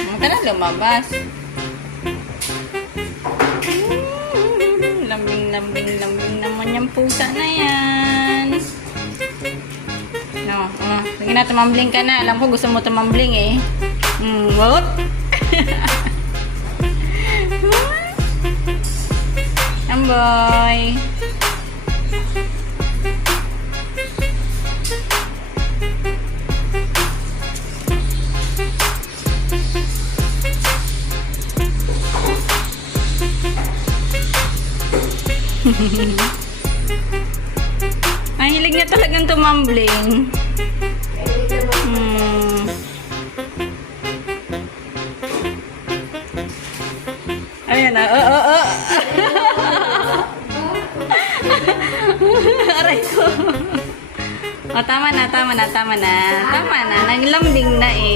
Huwag ka na lumabas. Lambing naman yung pusa na yan. No, sige na, tumambling ka na. Alam ko gusto mo tumambling eh. Whoop! Amboy! Ang hilig niya talagang tumambling. Ayan na. Aray ko. Tama na. Nagilambing na eh.